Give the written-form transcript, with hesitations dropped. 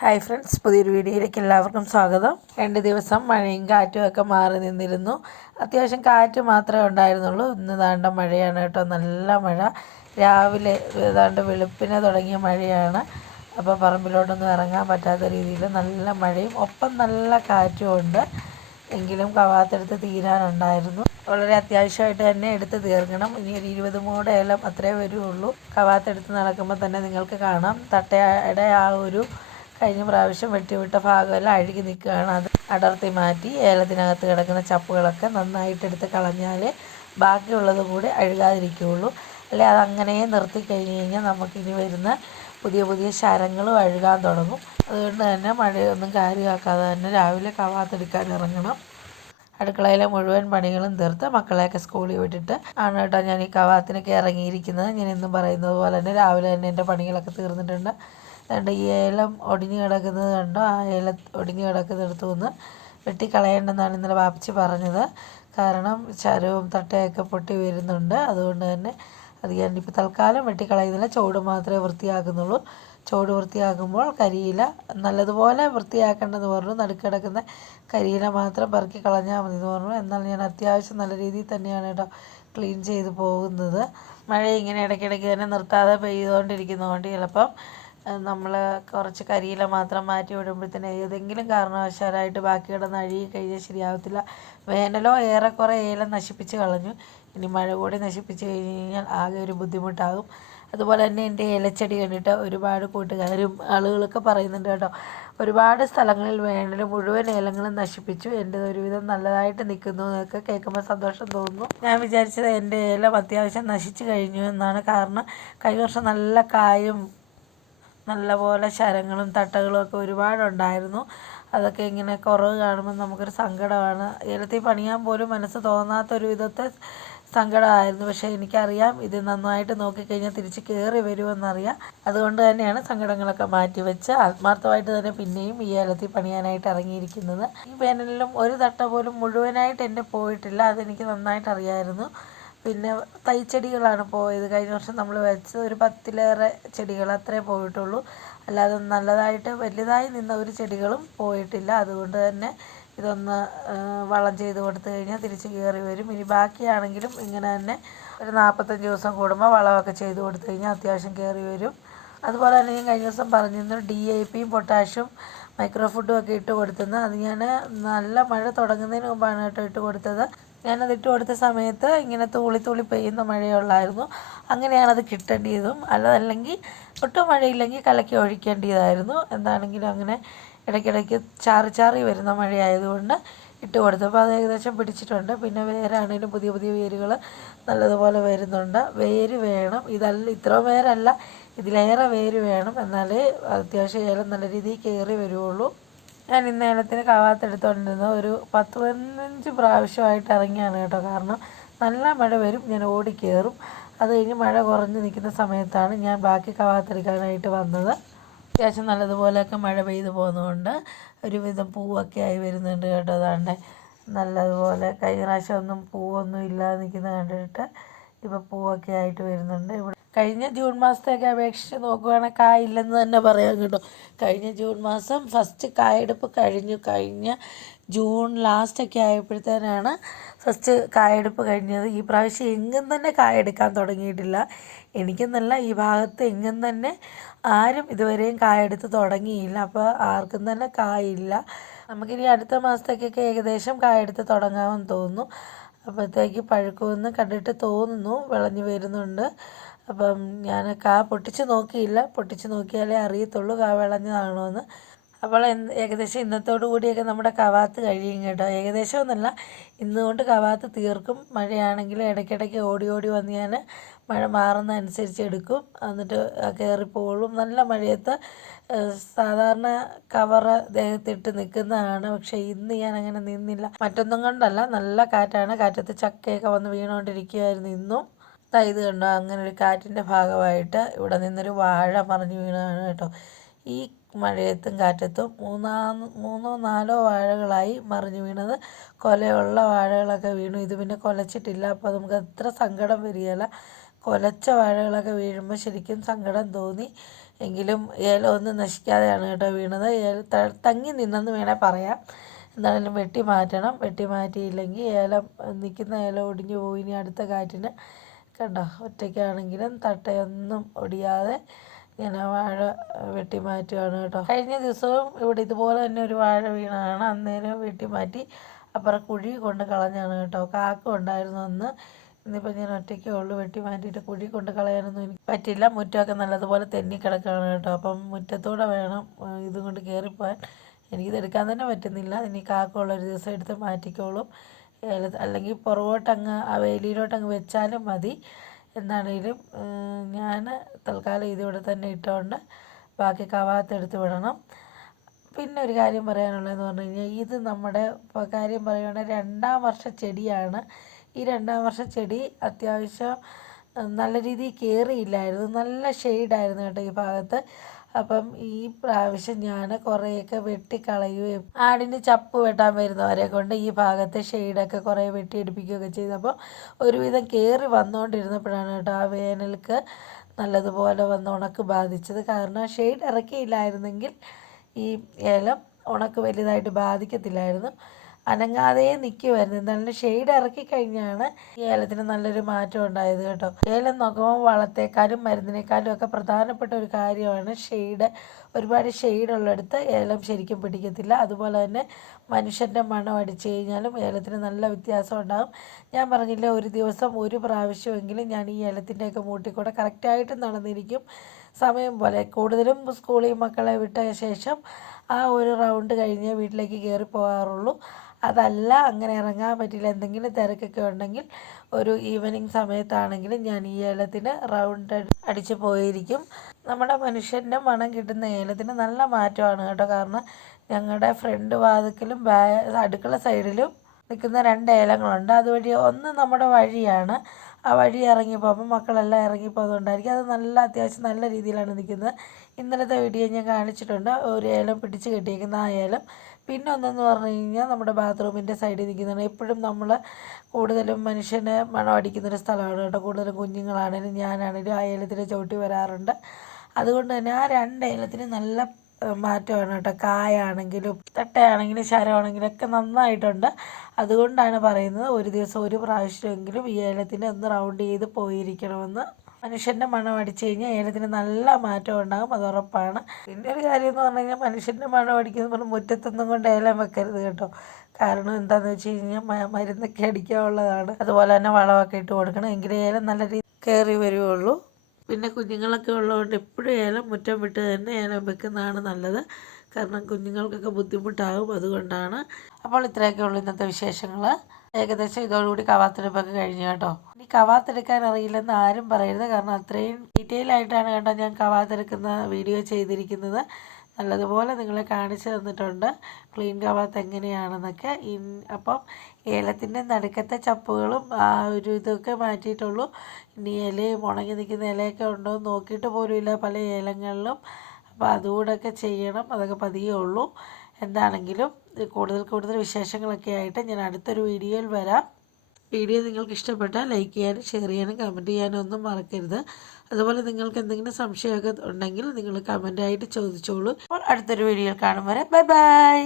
Hi friends, പുതിയൊരു വീഡിയോയിലേക്ക് എല്ലാവർക്കും സ്വാഗതം. 2 ദിവസം മഴയും കാറ്റും ഒക്കെ മാറി നിന്നിരുന്നു. അത്യാവശ്യം കാറ്റ് മാത്രമേ ഉണ്ടായിരുന്നുള്ളൂ. ഇന്ന് ദാണ്ട മഴയാണ് കേട്ടോ, നല്ല മഴ. രാവിലെ ഏതാണ്ട് വെളുപ്പിനെ തുടങ്ങിയ മഴയാണ്. അപ്പോൾ പറമ്പിലോട്ടൊന്നും ഇറങ്ങാൻ പറ്റാത്ത രീതിയിൽ നല്ല മഴയും ഒപ്പം നല്ല കാറ്റും ഉണ്ട്. എങ്കിലും കവാത്തെടുത്ത് തീരാനുണ്ടായിരുന്നു. വളരെ അത്യാവശ്യമായിട്ട് തന്നെ എടുത്ത് തീർക്കണം. ഇനി ഒരു 20 മൂട് ഏലം അത്രേ വരുള്ളൂ. കവാത്തെടുത്ത് നടക്കുമ്പോൾ തന്നെ നിങ്ങൾക്ക് കാണാം, തട്ടയുടെ ആ ഒരു കഴിഞ്ഞ പ്രാവശ്യം വെട്ടിവിട്ട ഭാഗമെല്ലാം അഴുകി നിൽക്കുകയാണ്. അത് അടർത്തി മാറ്റി ഏലത്തിനകത്ത് കിടക്കുന്ന ചപ്പുകളൊക്കെ നന്നായിട്ടെടുത്ത് കളഞ്ഞാലേ ബാക്കിയുള്ളത് കൂടി അഴുകാതിരിക്കുകയുള്ളൂ. അല്ലെ അതങ്ങനെ നിർത്തി കഴിഞ്ഞ് കഴിഞ്ഞാൽ നമുക്കിനി വരുന്ന പുതിയ പുതിയ ശരങ്ങളും അഴുകാൻ തുടങ്ങും. അതുകൊണ്ട് തന്നെ മഴയൊന്നും കാര്യമാക്കാതെ തന്നെ രാവിലെ കവാത്തെടുക്കാൻ ഇറങ്ങണം. അടുക്കളയിലെ മുഴുവൻ പണികളും തീർത്ത് മക്കളെയൊക്കെ സ്കൂളിൽ വിട്ടിട്ട് ആണ് കേട്ടോ ഞാൻ ഈ കവാത്തിനൊക്കെ ഇറങ്ങിയിരിക്കുന്നത്. ഞാൻ എന്നും പറയുന്നത് പോലെ തന്നെ രാവിലെ തന്നെ എൻ്റെ പണികളൊക്കെ തീർന്നിട്ടുണ്ട്. അതുകൊണ്ട് ഈ ഏലം ഒടിഞ്ഞു കിടക്കുന്നത് കണ്ടോ, ആ ഏലം ഒടിഞ്ഞു കിടക്കുന്നിടത്തു നിന്ന് വെട്ടിക്കളയേണ്ടെന്നാണ് ഇന്നലെ വാപ്പച്ചി പറഞ്ഞത്. കാരണം ചരവും തട്ടയൊക്കെ പൊട്ടി വരുന്നുണ്ട്. അതുകൊണ്ട് തന്നെ അത് ഞാനിപ്പോൾ തൽക്കാലം വെട്ടിക്കളയുന്നില്ല, ചുവട് മാത്രമേ വൃത്തിയാക്കുന്നുള്ളൂ. ചുവട് വൃത്തിയാക്കുമ്പോൾ കരിയില നല്ലതുപോലെ വൃത്തിയാക്കേണ്ടതെന്ന് പറഞ്ഞു. നടുക്കിടക്കുന്ന കരിയില മാത്രം പെറുക്കി കളഞ്ഞാൽ മതി എന്ന് പറഞ്ഞു. എന്നാൽ ഞാൻ അത്യാവശ്യം നല്ല രീതിയിൽ തന്നെയാണ് കേട്ടോ ക്ലീൻ ചെയ്ത് പോകുന്നത്. മഴ ഇങ്ങനെ ഇടയ്ക്കിടയ്ക്ക് തന്നെ നിർത്താതെ പെയ്തുകൊണ്ടിരിക്കുന്നതുകൊണ്ട് ചിലപ്പം നമ്മൾ കുറച്ച് കരിയില മാത്രം മാറ്റി വിടുമ്പോഴത്തേന് ഏതെങ്കിലും കാരണവശാലായിട്ട് ബാക്കി കിടന്ന് അഴുകി കഴിഞ്ഞാൽ ശരിയാവത്തില്ല. വേനലോ ഏറെക്കുറെ ഏലം നശിപ്പിച്ച് കളഞ്ഞു. ഇനി മഴ കൂടി നശിപ്പിച്ച് കഴിഞ്ഞ് കഴിഞ്ഞാൽ ആകെ ഒരു ബുദ്ധിമുട്ടാകും. അതുപോലെ തന്നെ എൻ്റെ ഏലച്ചെടി കണ്ടിട്ട് ഒരുപാട് കൂട്ടുകാരും ആളുകളൊക്കെ പറയുന്നുണ്ട് കേട്ടോ, ഒരുപാട് സ്ഥലങ്ങളിൽ വേനൽ മുഴുവൻ ഏലങ്ങളും നശിപ്പിച്ചു, എൻ്റെ ഒരുവിധം നല്ലതായിട്ട് നിൽക്കുന്നു എന്നൊക്കെ കേൾക്കുമ്പോൾ സന്തോഷം തോന്നുന്നു. ഞാൻ വിചാരിച്ചത് എൻ്റെ ഏലം അത്യാവശ്യം നശിച്ചു കഴിഞ്ഞു എന്നാണ്. കാരണം കഴിഞ്ഞ വർഷം നല്ല കായും നല്ലപോലെ ശരങ്ങളും തട്ടകളും ഒക്കെ ഒരുപാടുണ്ടായിരുന്നു. അതൊക്കെ ഇങ്ങനെ കുറവ് കാണുമ്പോൾ നമുക്കൊരു സങ്കടമാണ്. ഏലത്തിൽ പണിയാൻ പോലും മനസ്സ് തോന്നാത്തൊരു വിധത്തെ സങ്കടമായിരുന്നു. പക്ഷേ എനിക്കറിയാം ഇത് നന്നായിട്ട് നോക്കിക്കഴിഞ്ഞാൽ തിരിച്ച് കയറി വരുമെന്നറിയാം. അതുകൊണ്ട് തന്നെയാണ് സങ്കടങ്ങളൊക്കെ മാറ്റിവെച്ച് ആത്മാർത്ഥമായിട്ട് തന്നെ പിന്നെയും ഈ ഏലത്തിൽ പണിയാനായിട്ട് ഇറങ്ങിയിരിക്കുന്നത്. ഈ വേനലിലും ഒരു തട്ട പോലും മുഴുവനായിട്ട് എൻ്റെ പോയിട്ടില്ല, അതെനിക്ക് നന്നായിട്ട് അറിയാമായിരുന്നു. പിന്നെ തൈച്ചെടികളാണ് പോയത്. കഴിഞ്ഞ വർഷം നമ്മൾ വെച്ചത് ഒരു 10-ലേറെ ചെടികൾ അത്രേ പോയിട്ടുള്ളൂ. അല്ലാതെ നല്ലതായിട്ട് വലുതായി നിന്ന ഒരു ചെടികളും പോയിട്ടില്ല. അതുകൊണ്ട് തന്നെ ഇതൊന്ന് വളം ചെയ്ത് കൊടുത്തു കഴിഞ്ഞാൽ തിരിച്ച് കയറി വരും. ഇനി ബാക്കിയാണെങ്കിലും ഇങ്ങനെ തന്നെ ഒരു 45 ദിവസം കൂടുമ്പോൾ വളമൊക്കെ ചെയ്ത് കൊടുത്തു കഴിഞ്ഞാൽ അത്യാവശ്യം കയറി വരും. അതുപോലെ തന്നെ ഞാൻ കഴിഞ്ഞ ദിവസം പറഞ്ഞിരുന്നു DAPയും പൊട്ടാഷ്യം മൈക്രോ ഫുഡും ഒക്കെ ഇട്ട് കൊടുത്തെന്ന്. അത് ഞാൻ നല്ല മഴ തുടങ്ങുന്നതിന് മുമ്പാണ് കേട്ടോ ഇട്ട് കൊടുത്തത്. ഞാനത് ഇട്ട് കൊടുത്ത സമയത്ത് ഇങ്ങനെ തൂളി തൂളി പെയ്യുന്ന മഴയുള്ളായിരുന്നു. അങ്ങനെയാണത് കിട്ടേണ്ടതും. അതല്ലെങ്കിൽ ഒട്ടും മഴയില്ലെങ്കിൽ കലക്കി ഒഴിക്കേണ്ടതായിരുന്നു. എന്താണെങ്കിലും അങ്ങനെ ഇടയ്ക്കിടയ്ക്ക് ചാറി ചാറി വരുന്ന മഴയായതുകൊണ്ട് ഇട്ട് കൊടുത്തപ്പോൾ അത് ഏകദേശം പിടിച്ചിട്ടുണ്ട്. പിന്നെ വേരാണെങ്കിലും പുതിയ പുതിയ വേരുകൾ നല്ലതുപോലെ വരുന്നുണ്ട്. വേര് വേണം, ഇത്ര വേരല്ല, ഇതിലേറെ വേര് വേണം, എന്നാലേ അത്യാവശ്യം ഏലം നല്ല രീതിയിൽ കയറി വരുള്ളൂ. ഞാൻ ഇന്ന് ഏലത്തിന് കവാത്തെടുത്തുകൊണ്ടിരുന്നത് ഒരു 10-15 പ്രാവശ്യമായിട്ട് ഇറങ്ങിയാണ് കേട്ടോ. കാരണം നല്ല മഴ വരും, ഞാൻ ഓടിക്കയറും. അത് കഴിഞ്ഞ് മഴ കുറഞ്ഞ് നിൽക്കുന്ന സമയത്താണ് ഞാൻ ബാക്കി കവാത്തെടുക്കാനായിട്ട് വന്നത്. അത്യാവശ്യം നല്ലതുപോലെയൊക്കെ മഴ പെയ്തു പോകുന്നതുകൊണ്ട് ഒരുവിധം പൂവൊക്കെ ആയി വരുന്നുണ്ട് കേട്ടോ. അതാണ്ട് നല്ലതുപോലെ കഴിഞ്ഞ പ്രാവശ്യം ഒന്നും പൂവൊന്നും ഇല്ലാതെ നിൽക്കുന്നത് കണ്ടിട്ട് ഇപ്പോൾ പൂവൊക്കെ ആയിട്ട് വരുന്നുണ്ട്. ഇവിടെ കഴിഞ്ഞ ജൂൺ മാസത്തെയൊക്കെ അപേക്ഷിച്ച് നോക്കുകയാണെങ്കിൽ കായില്ലെന്ന് തന്നെ പറയാം കേട്ടോ. കഴിഞ്ഞ ജൂൺ മാസം ഫസ്റ്റ് കായെടുപ്പ് കഴിഞ്ഞു. കഴിഞ്ഞ ജൂൺ ലാസ്റ്റൊക്കെ ആയപ്പോഴത്തേനാണ് ഫസ്റ്റ് കായെടുപ്പ് കഴിഞ്ഞത്. ഈ പ്രാവശ്യം എങ്ങും തന്നെ കായെടുക്കാൻ തുടങ്ങിയിട്ടില്ല. എനിക്കെന്നല്ല, ഈ ഭാഗത്ത് എങ്ങും തന്നെ ആരും ഇതുവരെയും കായെടുത്ത് തുടങ്ങിയില്ല. അപ്പോൾ ആർക്കും തന്നെ കായില്ല. നമുക്കിനി അടുത്ത മാസത്തേക്കൊക്കെ ഏകദേശം കായെടുത്ത് തുടങ്ങാമെന്ന് തോന്നുന്നു. അപ്പോഴത്തേക്ക് പഴുക്കുമെന്ന് കണ്ടിട്ട് തോന്നുന്നു, വിളഞ്ഞു വരുന്നുണ്ട്. അപ്പം ഞാൻ കാ പൊട്ടിച്ച് നോക്കിയില്ല, പൊട്ടിച്ച് നോക്കിയാലേ അറിയത്തുള്ളൂ കാ വിളഞ്ഞതാണോ എന്ന്. അപ്പോൾ ഏകദേശം ഇന്നത്തോടു കൂടിയൊക്കെ നമ്മുടെ കവാത്ത് കഴിയും കേട്ടോ. ഏകദേശം എന്നല്ല, ഇന്നുകൊണ്ട് കവാത്ത് തീർക്കും. മഴയാണെങ്കിൽ ഇടയ്ക്കിടയ്ക്ക് ഓടി ഓടി വന്ന് ഞാൻ മഴ മാറുന്ന അനുസരിച്ച് എടുക്കും, എന്നിട്ട് കയറിപ്പോളും. നല്ല മഴയത്ത് സാധാരണ കവറ് ദേഹത്തിട്ട് നിൽക്കുന്നതാണ്. പക്ഷേ ഇന്ന് ഞാൻ അങ്ങനെ നിന്നില്ല. മറ്റൊന്നും കൊണ്ടല്ല, നല്ല കാറ്റാണ്. കാറ്റത്ത് ചക്കയൊക്കെ വന്ന് വീണുകൊണ്ടിരിക്കുകയായിരുന്നു ഇന്നും. ഇത് കണ്ടോ, അങ്ങനെ ഒരു കാറ്റിൻ്റെ ഭാഗമായിട്ട് ഇവിടെ നിന്നൊരു വാഴ മറിഞ്ഞു വീണതാണ് കേട്ടോ. ഈ മഴയത്തും കാറ്റത്തും 3-4 വാഴകളായി മറിഞ്ഞു വീണത്. കൊലയുള്ള വാഴകളൊക്കെ വീണു. ഇത് പിന്നെ കൊലച്ചിട്ടില്ല, അപ്പോൾ നമുക്ക് അത്ര സങ്കടം വരികയില്ല. കൊലച്ച വാഴകളൊക്കെ വീഴുമ്പോൾ ശരിക്കും സങ്കടം തോന്നി. എങ്കിലും ഏലം ഒന്നും നശിക്കാതെയാണ് കേട്ടോ വീണത്. തങ്ങി നിന്നെന്ന് വേണേൽ പറയാം. എന്തായാലും വെട്ടി മാറ്റണം. വെട്ടി മാറ്റിയില്ലെങ്കിൽ ഏലം നിൽക്കുന്ന ഏലം ഒടിഞ്ഞു പോയി. ഇനി അടുത്ത കാറ്റിന് കണ്ടോ, ഒറ്റയ്ക്കാണെങ്കിലും തട്ടയൊന്നും ഒടിയാതെ ഞാൻ ആ വാഴ വെട്ടി മാറ്റുകയാണ് കേട്ടോ. കഴിഞ്ഞ ദിവസവും ഇവിടെ ഇതുപോലെ തന്നെ ഒരു വാഴ വീണാണ്. അന്നേരം വെട്ടി മാറ്റി അപ്പുറം കുഴി കൊണ്ട് കളഞ്ഞാണ് കേട്ടോ. കാക്ക ഉണ്ടായിരുന്നു അന്ന്. ഇന്നിപ്പോൾ ഞാൻ ഒറ്റയ്ക്കേ ഉള്ളൂ. വെട്ടി മാറ്റിയിട്ട് കുഴി കൊണ്ട് കളയാനൊന്നും എനിക്ക് പറ്റില്ല. മുറ്റമൊക്കെ നല്ലതുപോലെ തെന്നിക്കിടക്കുകയാണ് കേട്ടോ. അപ്പം മുറ്റത്തൂടെ വേണം ഇതും കൊണ്ട് കയറിപ്പോകാൻ. എനിക്കിതെടുക്കാൻ തന്നെ പറ്റുന്നില്ല. ഇനി കാക്ക ഉള്ളൊരു ദിവസം എടുത്ത് മാറ്റിക്കോളും. അല്ലെങ്കിൽ പുറകോട്ടങ്ങ് ആ വേലിയിലോട്ടങ്ങ് വെച്ചാലും മതി. എന്താണേലും ഞാൻ തൽക്കാലം ഇതിവിടെ തന്നെ ഇട്ടുകൊണ്ട് ബാക്കി കവാത്തെടുത്ത് വിടണം. പിന്നെ ഒരു കാര്യം പറയാനുള്ളതെന്ന് പറഞ്ഞു കഴിഞ്ഞാൽ, ഇത് നമ്മുടെ കാര്യം പറയുകയാണെങ്കിൽ 2ാം വർഷ ചെടിയാണ്. ഈ 2ാം വർഷ ചെടി അത്യാവശ്യം നല്ല രീതിയിൽ കയറിയില്ലായിരുന്നു. നല്ല ഷെയ്ഡായിരുന്നു കേട്ടോ ഈ ഭാഗത്ത്. അപ്പം ഈ പ്രാവശ്യം ഞാൻ കുറേയൊക്കെ വെട്ടിക്കളയുകയും ആടിന് ചപ്പ് വെട്ടാൻ വരുന്നവരെ കൊണ്ട് ഈ ഭാഗത്തെ ഷെയ്ഡൊക്കെ കുറേ വെട്ടിയെടുപ്പിക്കുകയൊക്കെ ചെയ്തപ്പോൾ ഒരുവിധം കയറി വന്നുകൊണ്ടിരുന്നപ്പോഴാണ് കേട്ടോ ആ വേനൽക്ക് നല്ലതുപോലെ വന്ന് ഉണക്ക് ബാധിച്ചത്. കാരണം ഷെയ്ഡ് ഇറക്കിയില്ലായിരുന്നെങ്കിൽ ഈ ഏലം ഉണക്ക് വലുതായിട്ട് ബാധിക്കത്തില്ലായിരുന്നു. അനങ്ങാതെ നിൽക്കുമായിരുന്നു. എന്നാലും ഷെയ്ഡ് ഇറക്കി കഴിഞ്ഞാണ് ഈ ഏലത്തിന് നല്ലൊരു മാറ്റം ഉണ്ടായത് കേട്ടോ. ഏലം നോക്കുമ്പോൾ വളത്തേക്കാളും മരുന്നിനേക്കാളും ഒക്കെ പ്രധാനപ്പെട്ട ഒരു കാര്യമാണ് ഷെയ്ഡ്. ഒരുപാട് ഷെയ്ഡുള്ളിടത്ത് ഏലം ശരിക്കും പിടിക്കത്തില്ല. അതുപോലെ തന്നെ മനുഷ്യൻ്റെ മണം അടിച്ചു കഴിഞ്ഞാലും ഏലത്തിന് നല്ല വ്യത്യാസം ഉണ്ടാകും. ഞാൻ പറഞ്ഞില്ലേ, ഒരു ദിവസം ഒരു പ്രാവശ്യമെങ്കിലും ഞാൻ ഈ ഏലത്തിൻ്റെയൊക്കെ മൂട്ടിൽ കൂടെ കറക്റ്റായിട്ട് നടന്നിരിക്കും. സമയം പോലെ കൂടുതലും സ്കൂളിൽ മക്കളെ വിട്ട ശേഷം ആ ഒരു റൗണ്ട് കഴിഞ്ഞ് വീട്ടിലേക്ക് കയറി പോകാറുള്ളൂ. അതല്ല, അങ്ങനെ ഇറങ്ങാൻ പറ്റില്ല, എന്തെങ്കിലും തിരക്കൊക്കെ ഉണ്ടെങ്കിൽ ഒരു ഈവനിങ് സമയത്താണെങ്കിലും ഞാൻ ഈ ഏലത്തിന് റൗണ്ട് അടിച്ച് പോയിരിക്കും. നമ്മുടെ മനുഷ്യൻ്റെ മണം കിട്ടുന്ന ഏലത്തിന് നല്ല മാറ്റമാണ് കേട്ടോ. കാരണം ഞങ്ങളുടെ ഫ്രണ്ട് വാതിക്കലും അടുക്കള സൈഡിലും നിൽക്കുന്ന 2 ഏലങ്ങളുണ്ട്. അതുവഴി ഒന്ന് നമ്മുടെ വഴിയാണ്. ആ വഴി ഇറങ്ങിപ്പോകുമ്പോൾ മക്കളെല്ലാം ഇറങ്ങിപ്പോകുന്നുണ്ടായിരിക്കും. അത് അത്യാവശ്യം നല്ല രീതിയിലാണ് നിൽക്കുന്നത്. ഇന്നലത്തെ വീഡിയോ ഞാൻ കാണിച്ചിട്ടുണ്ട്. ഒരു ഏലം പിടിച്ച് കെട്ടിയിരിക്കുന്ന ആ ഏലം. പിന്നെ ഒന്നെന്ന് പറഞ്ഞു കഴിഞ്ഞാൽ നമ്മുടെ ബാത്റൂമിൻ്റെ സൈഡിൽ നിൽക്കുന്നതാണ്. എപ്പോഴും നമ്മൾ കൂടുതലും മനുഷ്യന് മണം അടിക്കുന്നൊരു സ്ഥലമാണ് കേട്ടോ. കൂടുതലും കുഞ്ഞുങ്ങളാണേലും ഞാനാണേലും ആ ഏലത്തിൻ്റെ ചവിട്ടി വരാറുണ്ട്. അതുകൊണ്ട് തന്നെ ആ 2 ഏലത്തിന് നല്ല മാറ്റമാണ് കേട്ടോ. കായാണെങ്കിലും തട്ടയാണെങ്കിലും ശരമാണെങ്കിലും ഒക്കെ നന്നായിട്ടുണ്ട്. അതുകൊണ്ടാണ് പറയുന്നത് ഒരു ദിവസം ഒരു പ്രാവശ്യമെങ്കിലും ഈ ഏലത്തിന് ഒന്ന് റൗണ്ട് ചെയ്ത് പോയിരിക്കണമെന്ന്. മനുഷ്യൻ്റെ മണം അടിച്ചു കഴിഞ്ഞാൽ ഏലത്തിന് നല്ല മാറ്റം ഉണ്ടാകും, അത് ഉറപ്പാണ്. പിന്നെ ഒരു കാര്യം എന്ന് പറഞ്ഞു കഴിഞ്ഞാൽ, മനുഷ്യൻ്റെ മണം അടിക്കുന്നത് പറഞ്ഞാൽ മുറ്റത്തൊന്നും കൊണ്ട് ഏലം വെക്കരുത് കേട്ടോ. കാരണം എന്താണെന്ന് വെച്ച് കഴിഞ്ഞാൽ മരുന്നൊക്കെ അടിക്കാനുള്ളതാണ്. അതുപോലെ തന്നെ വളമൊക്കെ ഇട്ട് കൊടുക്കണം, എങ്കിലേ ഏലം നല്ല രീതിയിൽ കയറി വരുവുള്ളൂ. പിന്നെ കുഞ്ഞുങ്ങളൊക്കെ ഉള്ളതുകൊണ്ട് എപ്പോഴും ഏലം മുറ്റം വിട്ട് തന്നെ ഏലം വെക്കുന്നതാണ് നല്ലത്. കാരണം കുഞ്ഞുങ്ങൾക്കൊക്കെ ബുദ്ധിമുട്ടാകും, അതുകൊണ്ടാണ്. അപ്പോൾ ഇത്രയൊക്കെ ഉള്ളൂ ഇന്നത്തെ വിശേഷങ്ങൾ. ഏകദേശം ഇതോടുകൂടി കവാത്തെടുപ്പൊക്കെ കഴിഞ്ഞു കേട്ടോ. ഇനി കവാത്തെടുക്കാൻ അറിയില്ലെന്ന് ആരും പറയരുത്. കാരണം അത്രയും ഡീറ്റെയിൽ ആയിട്ടാണ് കേട്ടോ ഞാൻ കവാത്തെടുക്കുന്ന വീഡിയോ ചെയ്തിരിക്കുന്നത്. നല്ലതുപോലെ നിങ്ങളെ കാണിച്ചു തന്നിട്ടുണ്ട് ക്ലീൻ കവാത്ത് എങ്ങനെയാണെന്നൊക്കെ. അപ്പം ഏലത്തിൻ്റെ നടുക്കത്തെ ചപ്പുകളും ആ ഒരു ഇതൊക്കെ മാറ്റിയിട്ടുള്ളൂ. ഇനി ഇലയും ഉണങ്ങി നിൽക്കുന്ന ഇലയൊക്കെ ഉണ്ടോ എന്ന് നോക്കിയിട്ട് പോലും ഇല്ല പല ഏലങ്ങളിലും. അപ്പോൾ അതുകൂടെയൊക്കെ ചെയ്യണം, അതൊക്കെ പതിയേ ഉള്ളൂ. എന്താണെങ്കിലും കൂടുതൽ വിശേഷങ്ങളൊക്കെ ആയിട്ട് ഞാൻ അടുത്തൊരു വീഡിയോയിൽ വരാം. വീഡിയോ നിങ്ങൾക്ക് ഇഷ്ടപ്പെട്ടാൽ ലൈക്ക് ചെയ്യാനും ഷെയർ ചെയ്യാനും കമൻറ്റ് ചെയ്യാനും ഒന്നും മറക്കരുത്. അതുപോലെ നിങ്ങൾക്ക് എന്തെങ്കിലും സംശയമൊക്കെ ഉണ്ടെങ്കിൽ നിങ്ങൾ കമൻറ്റായിട്ട് ചോദിച്ചോളൂ. അപ്പോൾ അടുത്തൊരു വീഡിയോയിൽ കാണും വരെ ബൈ ബൈ.